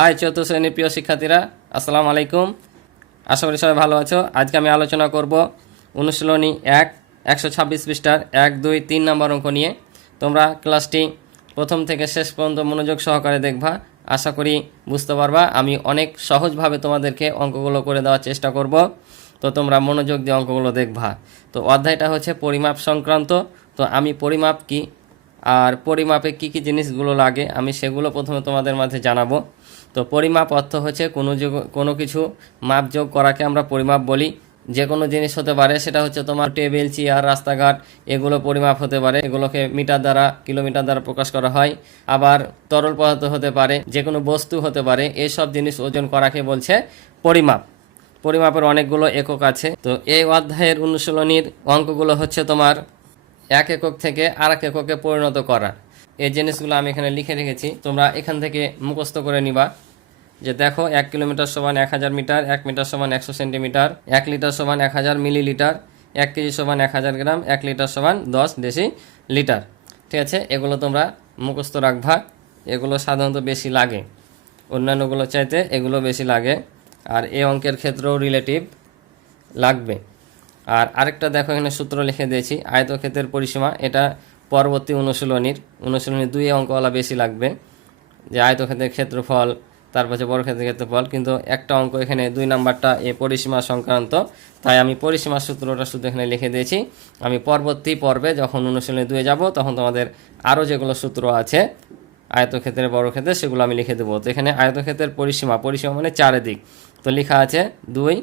High চতুর্থ শ্রেণির প্রিয় শিক্ষার্থীরা, আসসালামু আলাইকুম। আশা করি সবাই ভালো আছো। আজকে আমি আলোচনা করব অনুশীলনী এক, একশো ছাব্বিশ পৃষ্ঠার এক, দুই, তিন নম্বর অঙ্ক নিয়ে। তোমরা ক্লাসটি প্রথম থেকে শেষ পর্যন্ত মনোযোগ সহকারে দেখবা। আশা করি বুঝতে পারবা। আমি অনেক সহজভাবে তোমাদেরকে অঙ্কগুলো করে দেওয়ার চেষ্টা করব। তো তোমরা মনোযোগ দিয়ে অঙ্কগুলো দেখবা। তো অধ্যায়টা হচ্ছে পরিমাপ সংক্রান্ত। তো আমি পরিমাপ কি আর পরিমাপে কি কি জিনিসগুলো লাগে, আমি সেগুলো প্রথমে তোমাদের মাঝে জানাব। তো পরিমাপ অর্থ হচ্ছে কোনো যোগ- কোনো কিছু মাপযোগ করাকে আমরা পরিমাপ বলি। যে কোনো জিনিস হতে পারে, সেটা হচ্ছে তোমার টেবিল, চেয়ার, রাস্তাঘাট, এগুলো পরিমাপ হতে পারে। এগুলোকে মিটার দ্বারা, কিলোমিটার দ্বারা প্রকাশ করা হয়। আবার তরল পদার্থ হতে পারে যে কোনো বস্তু হতে পারে, এসব জিনিস ওজন করাকে বলছে পরিমাপ। পরিমাপের অনেকগুলো একক আছে। তো এই অধ্যায়ের অনুশীলনীর অঙ্কগুলো হচ্ছে তোমার এক একক থেকে আর এক এককে পরিণত করা এই জিনিসগুলো আমি এখানে লিখে রেখেছি। তোমরা এখান থেকে মুখস্থ করে নিবা যে দেখো এক কিলোমিটার সমান এক হাজার মিটার, এক মিটার সমান একশো সেন্টিমিটার, এক লিটার সমান এক হাজার মিলিলিটার, এক কেজি সমান এক হাজার গ্রাম, এক লিটার সমান দশ দেশি লিটার। ঠিক আছে? এগুলো তোমরা মুখস্থ রাখবা। এগুলো সাধারণত বেশি লাগে। অন্যান্যগুলো চাইতে এগুলো বেশি লাগে। আর এই অঙ্কের ক্ষেত্রেও রিলেটিভ লাগবে। আর আরেকটা দেখো, এখানে সূত্র লিখে দিয়েছি, আয়তক্ষেত্রের পরিসীমা, এটা পরবর্তী অনুশীলনীর অনুশীলনীর দুই অঙ্কওয়ালা বেশি লাগবে, যে আয়তক্ষেত্রের ক্ষেত্রফল, তারপর হচ্ছে বর্গক্ষেত্রের ক্ষেত্রফল, কিন্তু একটা অঙ্ক এখানে দুই নাম্বারটা এ পরিসীমা সংক্রান্ত, তাই আমি পরিসীমা সূত্রটা শুধু এখানে লিখে দিয়েছি। আমি পরবর্তী পর্বে যখন অনুশীলনী দুয়ে যাব, তখন তোমাদের আরও যেগুলো সূত্র আছে, আয়তক্ষেত্রের বর্গক্ষেত্রে সেগুলো আমি লিখে দেবো। তো এখানে আয়তক্ষেত্রের পরিসীমা পরিসীমা মানে চারিদিক। তো লেখা আছে দুই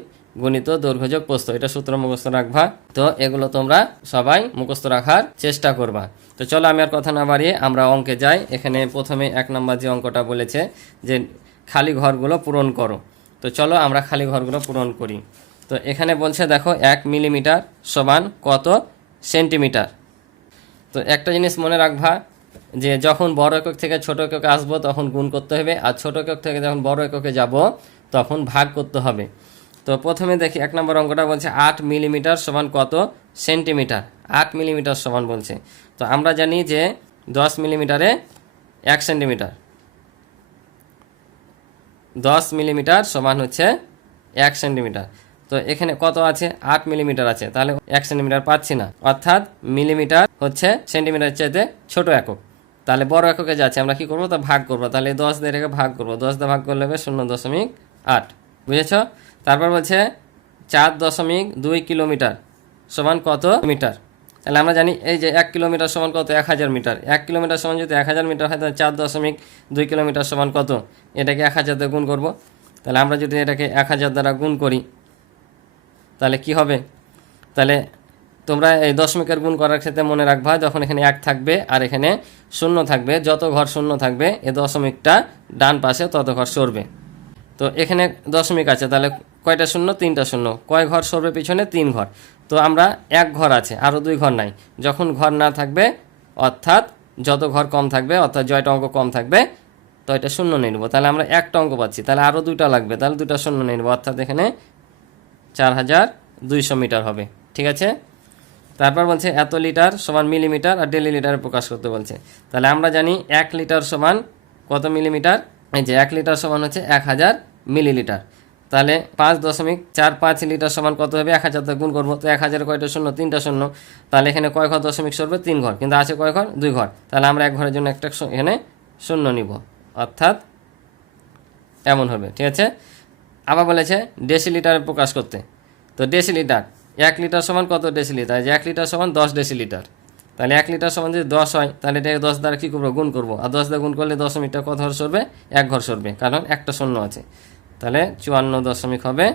গণিত দৈর্ঘ্যযোগ প্রস্থ, এটা সূত্র মুখস্থ রাখবা। তো এগুলো তোমরা সবাই মুখস্থ রাখার চেষ্টা করবা। তো চলো আমি আর কথা না বাড়িয়ে আমরা অঙ্কে যাই। এখানে প্রথমে এক নম্বর যে অঙ্কটা বলেছে যে খালি ঘরগুলো পূরণ করো। তো চলো আমরা খালি ঘরগুলো পূরণ করি। তো এখানে বলছে দেখো এক মিলিমিটার সমান কত সেন্টিমিটার। তো একটা জিনিস মনে রাখবা যে যখন বড় একক থেকে ছোট এককে আসব তখন গুণ করতে হবে, আর ছোট একক থেকে যখন বড় এককে যাব তখন ভাগ করতে হবে। তো প্রথমে দেখি এক নম্বর অঙ্কটা বলছে আট মিলিমিটার সমান কত? সেন্টিমিটার। আট মিলিমিটার সমান বলছে। তো আমরা জানি যে দশ মিলিমিটারে এক সেন্টিমিটার। দশ মিলিমিটার সমান হচ্ছে এক সেন্টিমিটার। তো এখানে কত আছে? আট মিলিমিটার আছে। তাহলে এক সেন্টিমিটার পাচ্ছি না। অর্থাৎ মিলিমিটার হচ্ছে সেন্টিমিটার চাইতে ছোট একক। তাহলে বড় এককে যাচ্ছে, আমরা কি করব? তা ভাগ করব। তাহলে দশ দিয়ে ভাগ করব। দশ দিয়ে ভাগ করলে হবে শূন্য দশমিক আট। বুঝেছ? তারপর বলছে চার দশমিক দুই কিলোমিটার সমান কত মিটার? তাহলে আমরা জানি এই যে এক কিলোমিটার সমান কত? এক হাজার মিটার। এক কিলোমিটার সমান যদি এক হাজার মিটার হয়, তাহলে চার দশমিক দুই কিলোমিটার সমান কত? এটাকে এক হাজার দিয়ে গুণ করব। তাহলে আমরা যদি এটাকে এক হাজার দ্বারা গুণ করি, তাহলে কি হবে? তাহলে তোমরা এই দশমিকের গুণ করার ক্ষেত্রে মনে রাখবা, যখন এখানে এক থাকবে আর এখানে শূন্য থাকবে, যত ঘর শূন্য থাকবে এই দশমিকটা ডান পাশে তত ঘর সরবে। তো এখানে দশমিক আছে, তাহলে কয়টা শূন্য? তিনটা শূন্য। কয় ঘর সরবে পিছনে? তিন ঘর। তো আমরা এক ঘর আছে আরও দুই ঘর নাই। যখন ঘর না থাকবে, অর্থাৎ যত ঘর কম থাকবে, অর্থাৎ জয়টা অঙ্ক কম থাকবে তো এটা শূন্য নিয়ে নেব। তাহলে আমরা একটা অঙ্ক পাচ্ছি। তাহলে আরও দুইটা লাগবে। তাহলে দুইটা শূন্য নিয়ে নেব। অর্থাৎ এখানে চার হাজার দুইশো মিটার হবে। ঠিক আছে? তারপর বলছে এত লিটার সমান মিলিমিটার আর ডেলি লিটারে প্রকাশ করতে বলছে। তাহলে আমরা জানি এক লিটার সমান কত মিলিমিটার? এই যে এক লিটার সমান হচ্ছে এক হাজার মিলিলিটার। তাহলে পাঁচ দশমিক চার পাঁচ লিটার সমান কত হবে? এক হাজার গুণ করব, তো এক হাজার কয়টা? শূন্য, তিনটা শূন্য। তাহলে এখানে কয় ঘর? দশমিক সরবে তিন ঘর। কিন্তু আছে কয় ঘর? দুই ঘর। তাহলে আমরা এক ঘরের জন্য একটা এখানে শূন্য নিব। অর্থাৎ এমন হবে, ঠিক আছে? আবার বলেছে ডেসিলিটারে প্রকাশ করতে। তো ডেসিলিটার, এক লিটার সমান কত ডেসিলিটার? যে এক লিটার সমান দশ ডেসিলিটার। তাহলে এক লিটার সমান যদি দশ হয়, তাহলে এটাকে দশ দ্বারা কী করব? গুণ করব। আর দশ দ্বারা গুণ করলে দশমিকটা কত ঘর সরবে? এক ঘর সরবে, কারণ একটা শূন্য আছে। তাহলে চুয়ান্ন দশমিক হবে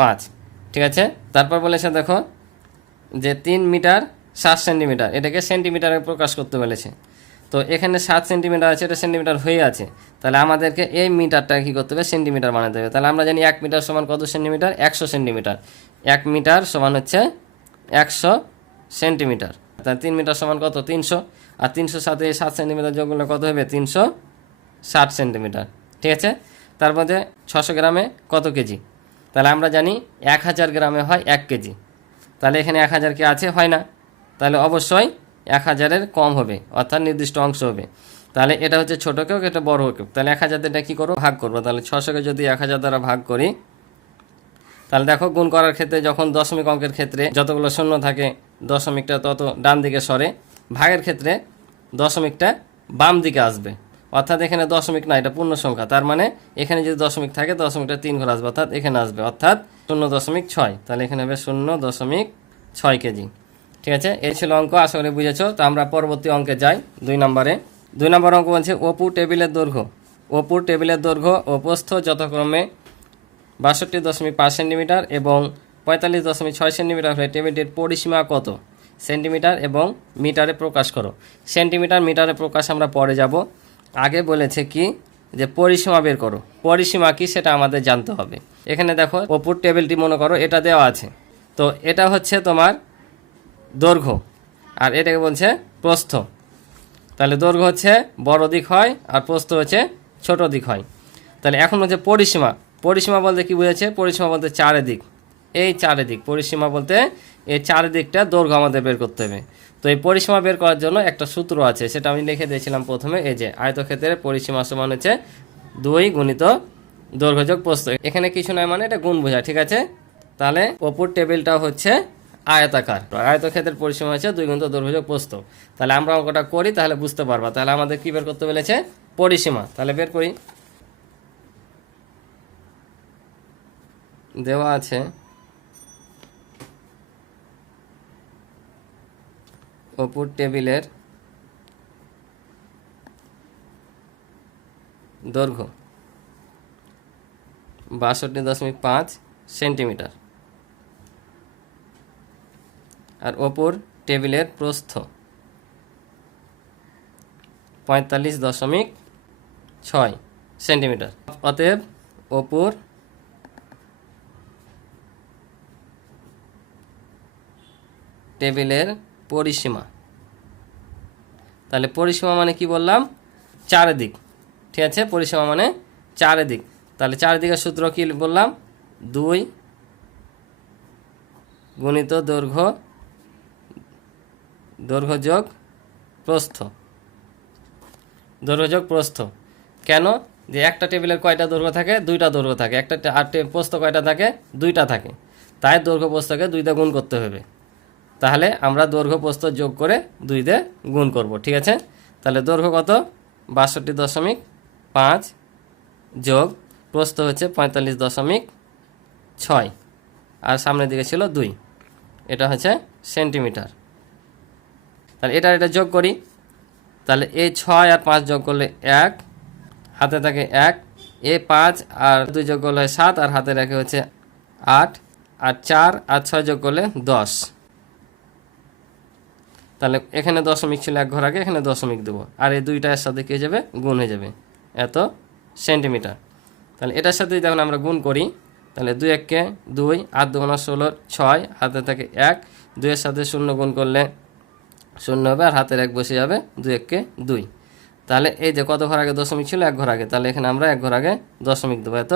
পাঁচ। ঠিক আছে? তারপর বলেছে, দেখো, যে তিন মিটার সাত সেন্টিমিটার, এটাকে সেন্টিমিটারে প্রকাশ করতে বলেছে। তো এখানে সাত সেন্টিমিটার আছে, এটা সেন্টিমিটার হয়ে আছে। তাহলে আমাদেরকে এই মিটারটা কী করতে হবে? সেন্টিমিটার বানাতে হবে। তাহলে আমরা জানি এক মিটার সমান কত সেন্টিমিটার? একশো সেন্টিমিটার। এক মিটার সমান হচ্ছে একশো সেন্টিমিটার। তাহলে তিন মিটার সমান কত? তিনশো। আর তিনশো সাথে সাত সেন্টিমিটার যোগ করলে কত হবে? তিনশো ষাট সেন্টিমিটার। ঠিক আছে? তার মধ্যে ছশো গ্রামে কত কেজি? তাহলে আমরা জানি এক হাজার গ্রামে হয় এক কেজি। তাহলে এখানে এক হাজার কি আছে? হয় না। তাহলে অবশ্যই এক হাজারের কম হবে, অর্থাৎ নির্দিষ্ট অংশ হবে। তাহলে এটা হচ্ছে ছোট কেউ, এটা বড় কেউ। তাহলে এক হাজার এটা কী করব? ভাগ করব। তাহলে ছশোকে যদি এক হাজার দ্বারা ভাগ করি, তাহলে দেখো গুণ করার ক্ষেত্রে যখন দশমিক অঙ্কের ক্ষেত্রে যতগুলো শূন্য থাকে, দশমিকটা তত ডান দিকে সরে। ভাগের ক্ষেত্রে দশমিকটা বাম দিকে আসবে। অর্থাৎ এখানে দশমিক না, এটা পূর্ণ সংখ্যা। তার মানে এখানে যদি দশমিক থাকে, দশমিকটা তিন ঘর আসবে, অর্থাৎ এখানে আসবে। অর্থাৎ শূন্য দশমিক ছয়। তাহলে এখানে হবে শূন্য দশমিক ছয় কেজি। ঠিক আছে? এই ছিল অঙ্ক, আশা করি বুঝেছ। তো আমরা পরবর্তী অঙ্কে যাই দুই নম্বরে। দুই নম্বর অঙ্ক বলছে, অপু টেবিলের দৈর্ঘ্য। অপুর টেবিলের দৈর্ঘ্য ও প্রস্থ যথাক্রমে বাষট্টি দশমিক পাঁচ সেন্টিমিটার এবং পঁয়তাল্লিশ দশমিক ছয় সেন্টিমিটার হলে টেবিলটির পরিসীমা কত? সেন্টিমিটার এবং মিটারে প্রকাশ করো। সেন্টিমিটার, মিটারে প্রকাশ আমরা পরে যাব। আগে বলেছে কি, যে পরিসীমা বের করো। পরিসীমা কি সেটা আমাদের জানতে হবে। এখানে দেখো অপুর টেবিলটি মনে করো, এটা দেওয়া আছে। তো এটা হচ্ছে তোমার দৈর্ঘ্য, আর এটাকে বলছে প্রস্থ। তাহলে দৈর্ঘ্য হচ্ছে বড় দিক হয়, আর প্রস্থ হচ্ছে ছোট দিক হয়। তাহলে এখন হচ্ছে পরিসীমা। পরিসীমা বলতে কি বুঝেছে পরিসীমা বলতে চারিদিক এই চারিদিক পরিসীমা বলতে এই চারিদিকটা দৈর্ঘ্য আমাদের বের করতে হবে। তো এই পরিসীমা বের করার জন্য একটা সূত্র আছে, সেটা আমি লিখে দিয়েছিলাম প্রথমে, এই যে আয়তক্ষেত্রের পরিসীমা সমান হচ্ছে দুই গুণিত দৈর্ঘ্য যোগ প্রস্থ। এখানে কিছু নয় মানে এটা গুণ বোঝা, ঠিক আছে? তাহলে ওপর টেবিলটা হচ্ছে আয়তাকার। আয়তক্ষেত্রের পরিসীমা হচ্ছে দুই গুণিত দৈর্ঘ্য যোগ প্রস্থ। তাহলে আমরা অঙ্কটা করি, তাহলে বুঝতে পারবা। তাহলে আমাদের কি বের করতে বলেছে? পরিসীমা। তাহলে বের করি। দেওয়া আছে। অপুর টেবিলের দৈর্ঘ্য বাষট্টি দশমিক পাঁচ সেন্টিমিটার আর ওপর টেবিলের প্রস্থ পঁয়তাল্লিশ দশমিক ছয় সেন্টিমিটার। অতএব ওপর টেবিলের পরিসীমা তাহলে পরিসীমা মানে কি বললাম? চারিদিক। ঠিক আছে? পরিসীমা মানে চারিদিক। তাহলে চারিদিকের সূত্র কি বললাম? দুই গুণিত দৈর্ঘ্য দৈর্ঘ্য যোগ প্রস্থ। দৈর্ঘ্য যোগ প্রস্থ। কেন? যে একটা টেবিলের কয়টা দৈর্ঘ্য থাকে? দুইটা দৈর্ঘ্য থাকে। একটা আর প্রস্থ কয়টা থাকে? দুইটা থাকে। তাই দৈর্ঘ্য প্রস্থকে দুইটা গুণ করতে হবে। তাহলে আমরা দৈর্ঘ্য প্রস্থ যোগ করে দুই দিয়ে গুণ করব, ঠিক আছে? তাহলে দৈর্ঘ্য কত? বাষট্টি দশমিক পাঁচ যোগ প্রস্থ হচ্ছে পঁয়তাল্লিশ দশমিক ছয়, আর সামনের দিকে ছিল দুই, এটা হচ্ছে সেন্টিমিটার। তাহলে এটা এটা যোগ করি, তাহলে এ ছয় আর পাঁচ যোগ করলে এক, হাতে থাকে এক, এ পাঁচ আর দুই যোগ করলে সাত, আর হাতে রাখে হচ্ছে আট, আর চার আর ছয় যোগ করলে দশ। তাহলে এখানে দশমিক ছিল এক ঘর আগে, এখানে দশমিক দেবো। আর এই দুইটার সাথে কী যাবে? গুণ হয়ে যাবে। এত সেন্টিমিটার। তাহলে এটার সাথে যখন আমরা গুণ করি, তাহলে দুই এককে দুই আর দুগুণা ষোলো, ছয়, হাতে থাকে এক। দুইয়ের সাথে শূন্য গুণ করলে শূন্য হবে, আর হাতের এক বসে যাবে দুই এককে দুই। তাহলে এই যে কত ঘর আগে দশমিক ছিল? এক ঘর আগে। তাহলে এখানে আমরা এক ঘর আগে দশমিক দেবো, এত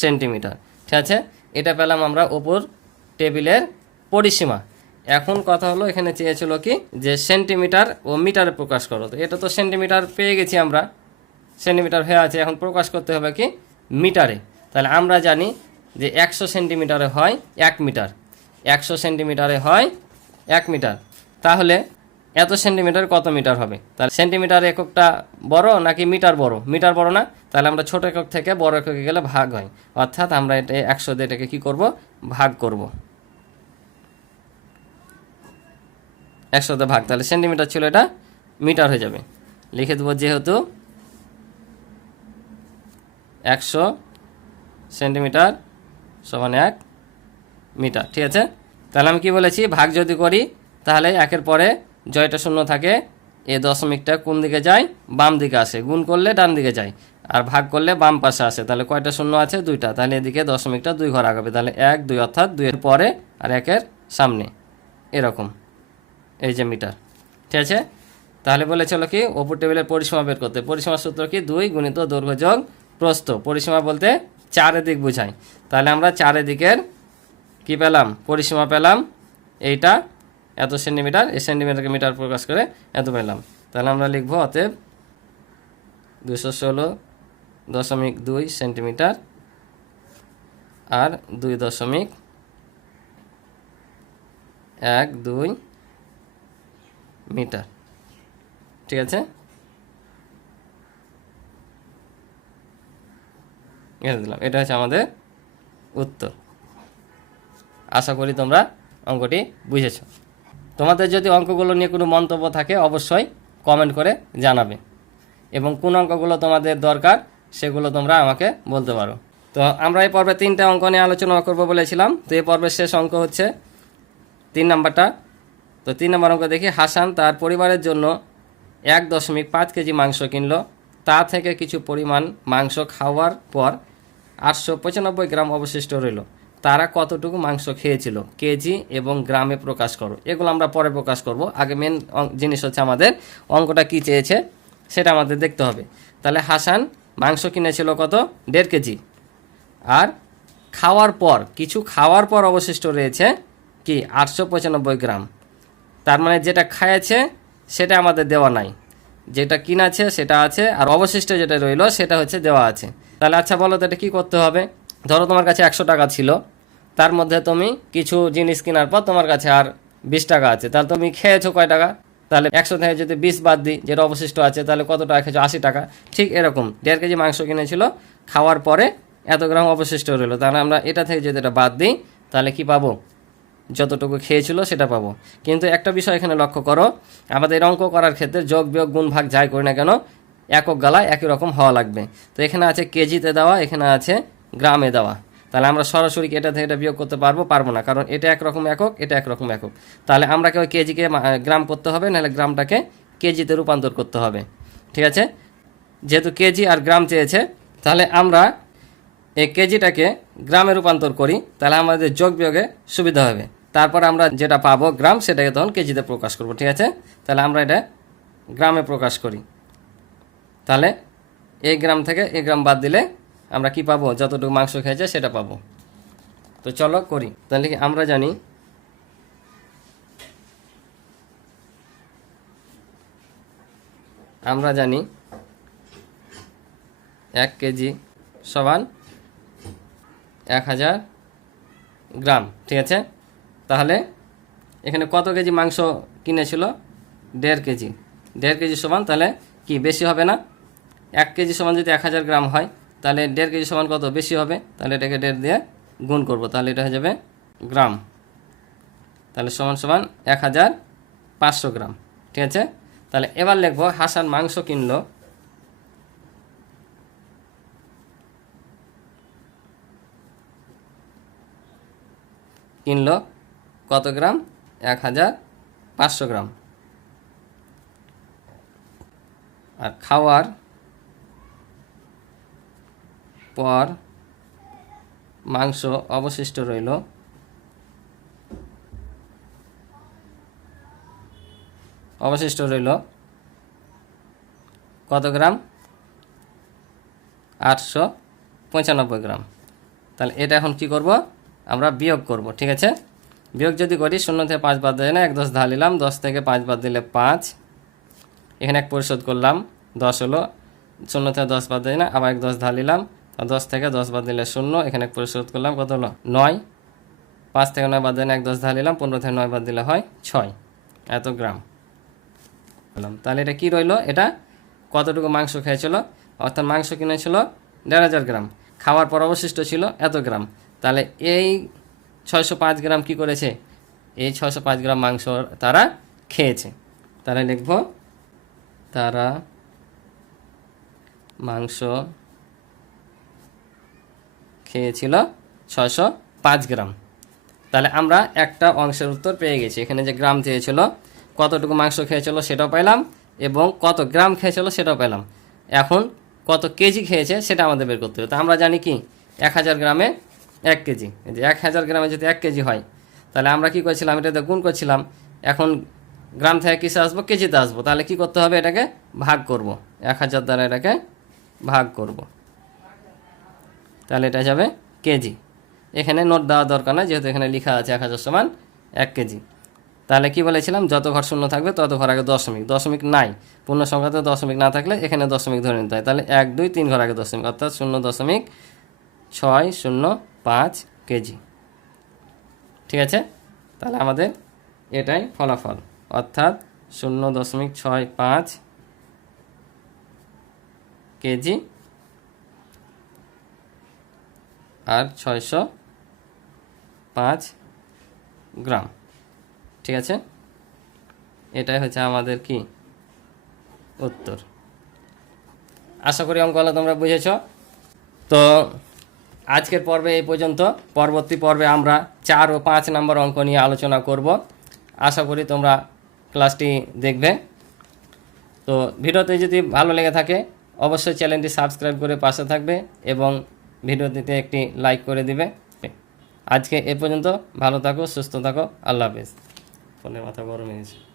সেন্টিমিটার। ঠিক আছে? এটা পেলাম আমরা ওপর টেবিলের পরিসীমা। এখন কথা হলো, এখানে চেয়েছিল কি? যে সেন্টিমিটার ও মিটারে প্রকাশ করো। তো এটা তো সেন্টিমিটার পেয়ে গেছি আমরা। সেন্টিমিটার হয়ে আছে, এখন প্রকাশ করতে হবে কি? মিটারে। তাহলে আমরা জানি যে একশো সেন্টিমিটারে হয় এক মিটার। একশো সেন্টিমিটারে হয় এক মিটার। তাহলে এত সেন্টিমিটার কত মিটার হবে? তাহলে সেন্টিমিটার এককটা বড় নাকি মিটার বড়? মিটার বড় না? তাহলে আমরা ছোট একক থেকে বড় এককে গেলে ভাগ হয়। অর্থাৎ আমরা এটা একশো দিয়ে এটাকে কী করব? ভাগ করব। একশোতে ভাগ, তাহলে সেন্টিমিটার ছিল এটা মিটার হয়ে যাবে। লিখে দেবো যেহেতু একশো সেন্টিমিটার সমান এক মিটার ঠিক আছে? তাহলে আমি কি বলেছি, ভাগ যদি করি, তাহলে একের পরে জয়টা শূন্য থাকে, এ দশমিকটা কোন দিকে যায়? বাম দিকে আসে, গুণ করলে ডান দিকে যায়, আর ভাগ করলে বাম পাশে আসে, তাহলে কয়টা শূন্য আছে? দুইটা, তাহলে এদিকে দশমিকটা দুই ঘর আগাবে, তাহলে এক, দুই অর্থাৎ দুইয়ের পরে আর একের সামনে, এরকম। এই যে মিটার, ঠিক আছে? তাহলে বলেছিল কি, ওপর টেবিলের পরিসীমা বের করতে। পরিসীমার সূত্র কি? দুই গুণিত দৈর্ঘ্য যোগ প্রস্থ। পরিসীমা বলতে চারিদিক বোঝায়। তাহলে আমরা চারিদিকের কি পেলাম? পরিসীমা পেলাম এইটা, এত সেন্টিমিটার এই সেন্টিমিটারকে মিটার প্রকাশ করে এত পেলাম। তাহলে আমরা লিখব অতএব দুশো ষোলো দশমিক দুই সেন্টিমিটার আর দুই দশমিক এক দুই মিটার। ঠিক আছে? এখানে দিলাম। এটা হচ্ছে আমাদের উত্তর। আশা করি তোমরা অঙ্কটি বুঝেছ। তোমাদের যদি অঙ্কগুলো নিয়ে কোনো মন্তব্য থাকে, অবশ্যই কমেন্ট করে জানাবে। এবং কোন অঙ্কগুলো তোমাদের দরকার, সেগুলো তোমরা আমাকে বলতে পারো। তো আমরা এই পর্বে তিনটা অঙ্ক নিয়ে আলোচনা করব বলেছিলাম। তো এই পর্বের শেষ অঙ্ক হচ্ছে তিন নাম্বারটা তো তিন নম্বর অঙ্ক দেখি, হাসান তার পরিবারের জন্য এক দশমিক পাঁচ কেজি মাংস কিনলো। তা থেকে কিছু পরিমাণ মাংস খাওয়ার পর আটশো পঁচানব্বই গ্রাম অবশিষ্ট রইল। তারা কতটুকু মাংস খেয়েছিল, কেজি এবং গ্রামে প্রকাশ করো। এগুলো আমরা পরে প্রকাশ করব। আগে মেন জিনিস হচ্ছে আমাদের অঙ্কটা কি চেয়েছে সেটা আমাদের দেখতে হবে। তাহলে হাসান মাংস কিনেছিল কত? দেড় কেজি। আর খাওয়ার পর, কিছু খাওয়ার পর অবশিষ্ট রয়েছে কি? আটশো পঁচানব্বই গ্রাম। তার মানে যেটা খাইয়েছে, সেটা আমাদের দেওয়া নাই। যেটা কিনাছে, সেটা আছে, আর অবশিষ্ট যেটা রইল, সেটা হচ্ছে দেওয়া আছে। তাহলে আচ্ছা বলো তো, এটা কী করতে হবে? ধরো তোমার কাছে একশো টাকা ছিল, তার মধ্যে তুমি কিছু জিনিস কেনার পর তোমার কাছে আর বিশ টাকা আছে। তাহলে তুমি খেয়েছো কয় টাকা? তাহলে একশো থেকে যদি বিশ বাদ দিই, যেটা অবশিষ্ট আছে, তাহলে কত টাকা খেয়েছো? আশি টাকা। ঠিক এরকম। দেড় কেজি মাংস কিনেছিল, খাওয়ার পরে এত গ্রাম অবশিষ্ট রইল। তাহলে আমরা এটা থেকে যদি এটা বাদ দিই, তাহলে কি পাবো? যতটুকু খেয়েছিল সেটা পাবো। কিন্তু একটা বিষয় এখানে লক্ষ্য করো, আমাদের অঙ্ক করার ক্ষেত্রে যোগ, বিয়োগ, গুণ, ভাগ যাই করি না কেন, একক গালায় একই রকম হওয়া লাগবে। তো এখানে আছে কেজিতে দেওয়া, এখানে আছে গ্রামে দেওয়া। তাহলে আমরা সরাসরি এটা থেকে এটা বিয়োগ করতে পারব পারব না, কারণ এটা একরকম একক, এটা একরকম একক। তাহলে আমরা কেউ কেজিকে গ্রাম করতে হবে, নাহলে গ্রামটাকে কেজিতে রূপান্তর করতে হবে। ঠিক আছে? যেহেতু কেজি আর গ্রাম চেয়েছে, তাহলে আমরা এই কেজিটাকে গ্রামে রূপান্তর করি, তাহলে আমাদের যোগ বিয়োগে সুবিধা হবে। তারপর আমরা যেটা পাবো গ্রাম, সেটাকে তখন কেজিতে প্রকাশ করব, ঠিক আছে? তাহলে আমরা এটা গ্রামে প্রকাশ করি। তাহলে এই গ্রাম থেকে এই গ্রাম বাদ দিলে আমরা কি পাবো? যতটুকু মাংস খেয়েছে সেটা পাবো। তো চলো করি। তাহলে কি আমরা জানি আমরা জানি এক কেজি সমান এক হাজার গ্রাম, ঠিক আছে? তাহলে এখানে কত কেজি মাংস কিনেছিল? দেড় কেজি। দেড় কেজি সমান, তাহলে কি, বেশি হবে না? এক কেজি সমান যদি এক হাজার গ্রাম হয়, তাহলে দেড় কেজি সমান কত? বেশি হবে। তাহলে এটাকে দেড় দিয়ে গুণ করব। তাহলে এটা হয়ে যাবে গ্রাম। তাহলে সমান সমান এক হাজার পাঁচশো গ্রাম। ঠিক আছে? তাহলে এবার লিখব, হাসান মাংস কিনলো। কিনলো। কত গ্রাম? এক হাজার পাঁচশো গ্রাম। আর খাওয়ার পর মাংস অবশিষ্ট রইল। অবশিষ্ট রইল কত গ্রাম? আটশো পঁচানব্বই গ্রাম। তাহলে এটা এখন কি করব? আমরা বিয়োগ করব, ঠিক আছে? বিয়োগ যদি করি, শূন্য থেকে পাঁচ বাদ দেয় না, এক দশ ধার নিলাম, দশ থেকে পাঁচ বাদ দিলে পাঁচ। এখানে এক পরিশোধ করলাম, দশ হলো, শূন্য থেকে দশ বাদ দেয় না, আবার এক দশ ধার নিলাম দশ থেকে দশ বাদ দিলে শূন্য, এখানে এক পরিশোধ করলাম, কত হলো, নয়। পাঁচ থেকে নয় বাদ দেয় না, এক দশ ধার নিলাম, পনেরো থেকে নয় বাদ দিলে হয় ছয়। এত গ্রাম। তাহলে এটা কি রইল? এটা কতটুকু মাংস খেয়েছিল? অর্থাৎ মাংস কিনেছিল দেড় হাজার গ্রাম। খাওয়ার পর অবশিষ্ট ছিল এত গ্রাম। তাহলে এই ছয়শো পাঁচ গ্রাম কি করেছে? এই ছয়শো পাঁচ গ্রাম মাংস তারা খেয়েছে। তাহলে লিখব, তারা মাংস খেয়েছিল ছয়শো পাঁচ গ্রাম। তাহলে আমরা একটা অংশের উত্তর পেয়ে গেছি। এখানে যে গ্রাম চেয়েছিল, কতটুকু মাংস খেয়েছিল সেটাও পেলাম এবং কত গ্রাম খেয়েছিল সেটাও পেলাম এখন কত কেজি খেয়েছে সেটা আমাদের বের করতে হবে। তো আমরা জানি কি, এক হাজার গ্রামে এক কেজি। যে এক হাজার গ্রামে যদি এক কেজি হয়, তাহলে আমরা কি করছিলাম, এটাতে গুণ করছিলাম। এখন গ্রাম থেকে কিসে আসব? কেজিতে আসব। তাহলে কি করতে হবে? এটাকে ভাগ করব। এক হাজার দ্বারা এটাকে ভাগ করব। তাহলে এটা যাবে কেজি। এখানে নোট দেওয়া দরকার না যেহেতু এখানে লেখা আছে এক হাজার সমান এক কেজি। তাহলে কি বলেছিলাম? যত ঘর শূন্য থাকবে, তত ঘর আগে দশমিক। দশমিক নাই। পূর্ণ সংখ্যাতে দশমিক না থাকলে এখানে দশমিক ধরে নিতে হয়। তাহলে এক, দুই, তিন ঘর আগে দশমিক, অর্থাৎ শূন্য দশমিক ছয় শূন্য পাঁচ কেজি। ঠিক আছে? তাহলে আমাদের এটাই ফলাফল। অর্থাৎ শূন্য দশমিক ছয় পাঁচ কেজি আর ছয়শো পাঁচ গ্রাম। ঠিক আছে? এটাই হচ্ছে আমাদের কি? উত্তর। আশা করি অঙ্কগুলো তোমরা বুঝেছ। তো আজকের পর্বে এই পর্যন্ত। পরবর্তী পর্বে আমরা চার ও পাঁচ নম্বর অঙ্ক নিয়ে আলোচনা করব। আশা করি তোমরা ক্লাসটি দেখবে। তো ভিডিওতে যদি ভালো লেগে থাকে, অবশ্যই চ্যানেলটি সাবস্ক্রাইব করে পাশে থাকবে এবং ভিডিওটিতে একটি লাইক করে দিবে। আজকে এ পর্যন্ত। ভালো থাকো, সুস্থ থাকো। আল্লাহ হাফেজ। ফোনের মাথা গরম হয়ে গেছে।